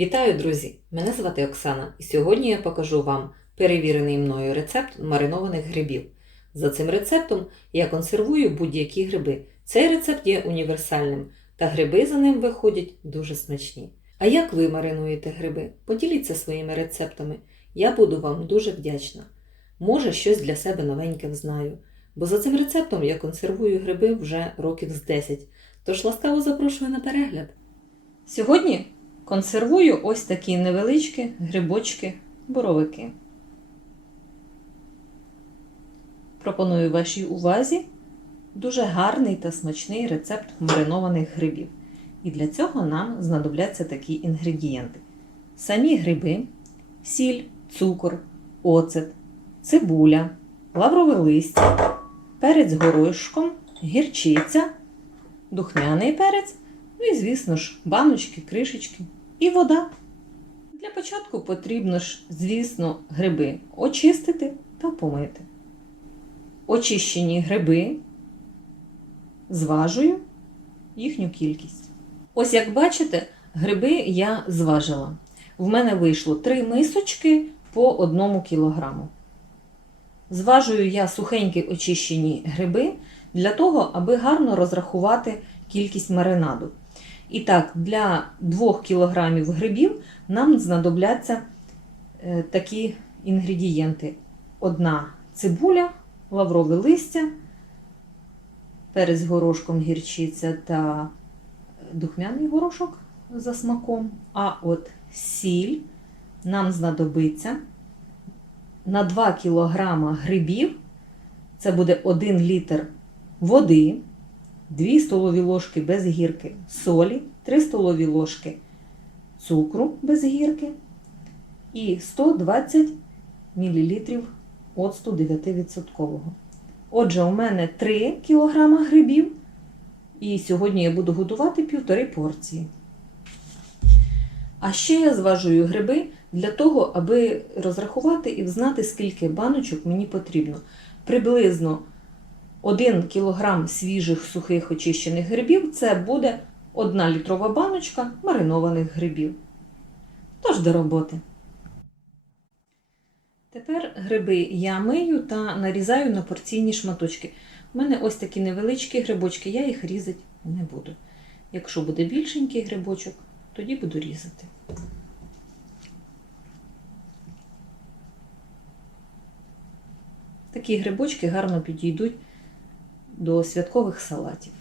Вітаю, друзі! Мене звати Оксана, і сьогодні я покажу вам перевірений мною рецепт маринованих грибів. За цим рецептом я консервую будь-які гриби. Цей рецепт є універсальним, та гриби за ним виходять дуже смачні. А як ви маринуєте гриби? Поділіться своїми рецептами. Я буду вам дуже вдячна. Може, щось для себе новеньке взнаю, бо за цим рецептом я консервую гриби вже років з 10, тож ласкаво запрошую на перегляд. Сьогодні консервую ось такі невеличкі грибочки, боровики. Пропоную вашій увазі дуже гарний та смачний рецепт маринованих грибів. І для цього нам знадобляться такі інгредієнти: самі гриби, сіль, цукор, оцет, цибуля, лаврове листя, перець горошком, гірчиця, духмяний перець, ну і, звісно ж, баночки, кришечки і вода. Для початку потрібно ж, звісно, гриби очистити та помити. Очищені гриби зважую їхню кількість. Ось як бачите, гриби я зважила. В мене вийшло 3 мисочки по 1 кілограму. Зважую я сухенькі очищені гриби для того, аби гарно розрахувати кількість маринаду. І так, для 2 кг грибів нам знадобляться е, такі інгредієнти: одна цибуля, лаврове листя, перець горошком гірчиця та духмяний горошок за смаком. А от сіль нам знадобиться на 2 кг грибів, це буде 1 літр води. 2 столові ложки без гірки солі, 3 столові ложки цукру без гірки і 120 мл оцту 9%. Отже, у мене 3 кг грибів, і сьогодні я буду готувати півтори порції. А ще я зважую гриби для того, аби розрахувати і знати, скільки баночок мені потрібно. Приблизно 1 кг свіжих сухих очищених грибів це буде 1 літрова баночка маринованих грибів. Тож до роботи. Тепер гриби я мию та нарізаю на порційні шматочки. У мене ось такі невеличкі грибочки, я їх різати не буду. Якщо буде більшенький грибочок, тоді буду різати. Такі грибочки гарно підійдуть до святкових салатів.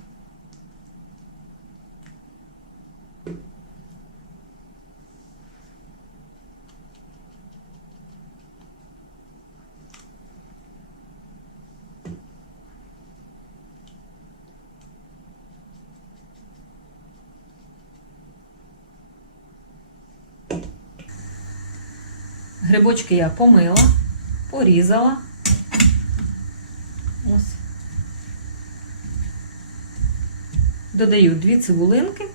Грибочки я помила, порізала. Ось. Додаю дві цибулинки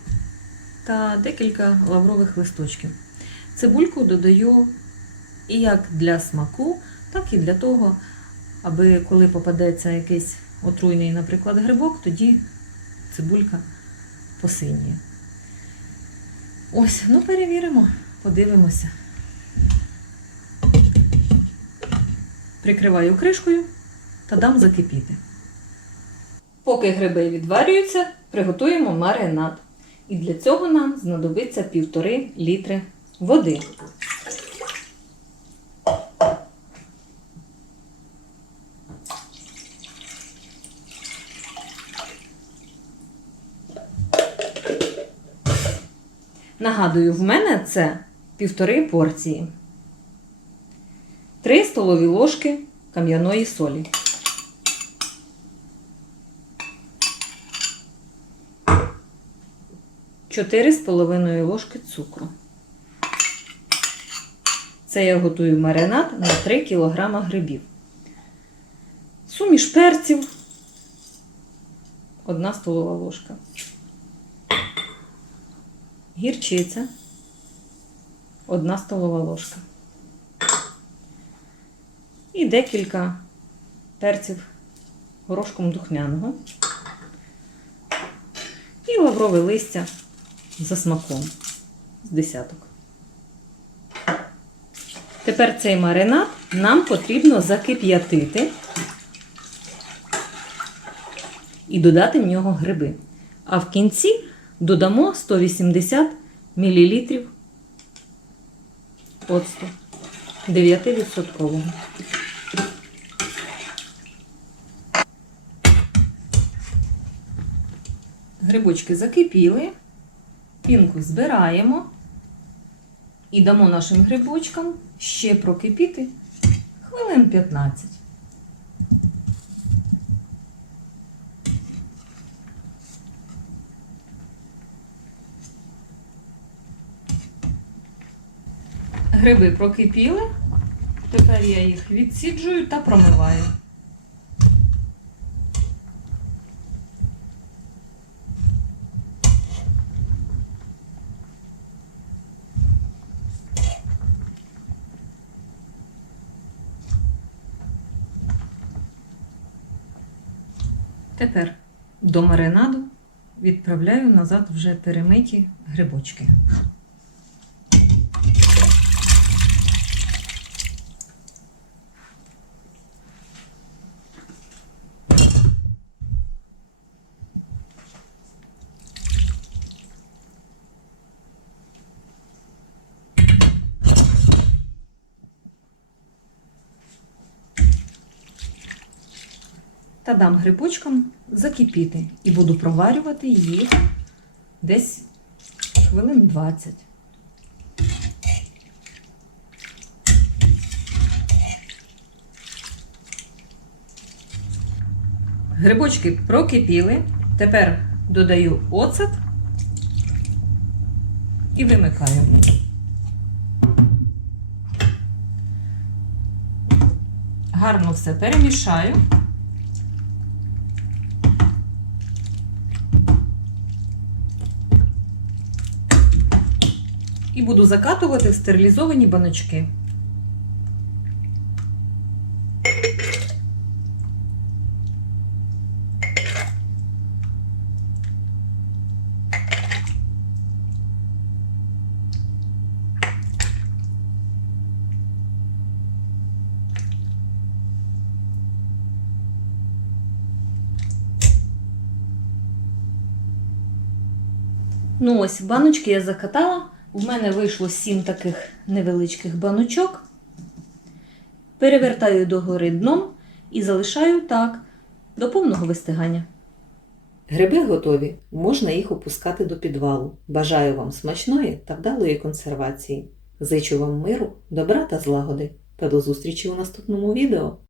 та декілька лаврових листочків. Цибульку додаю і як для смаку, так і для того, аби коли попадеться якийсь отруйний, наприклад, грибок, тоді цибулька посиніє. Ось, ну перевіримо, подивимося. Прикриваю кришкою та дам закипіти. Поки гриби відварюються, приготуємо маринад. І для цього нам знадобиться півтори літри води. Нагадую, в мене це півтори порції. 3 столові ложки кам'яної солі. Чотири з половиною ложки цукру. Це я готую маринад на 3 кг грибів. Суміш перців. Одна столова ложка. Гірчиця. Одна столова ложка. І декілька перців горошком духмяного. І лаврове листя за смаком з десяток. Тепер цей маринад нам потрібно закип'ятити і додати в нього гриби. А в кінці додамо 180 мл оцту 9%. Грибочки закипіли, пінку збираємо і дамо нашим грибочкам ще прокипіти хвилин 15. Гриби прокипіли. Тепер я їх відсіджую та промиваю. Тепер до маринаду відправляю назад вже перемиті грибочки. Та дам грибочкам закипіти і буду проварювати їх десь хвилин 20. Грибочки прокипіли. Тепер додаю оцет і вимикаю. Гарно все перемішаю. Буду закатувати в стерилізовані баночки. Ну ось, баночки я закатала. У мене вийшло 7 таких невеличких баночок. Перевертаю догори дном і залишаю так до повного вистигання. Гриби готові, можна їх опускати до підвалу. Бажаю вам смачної та вдалої консервації. Зичу вам миру, добра та злагоди. Та до зустрічі у наступному відео.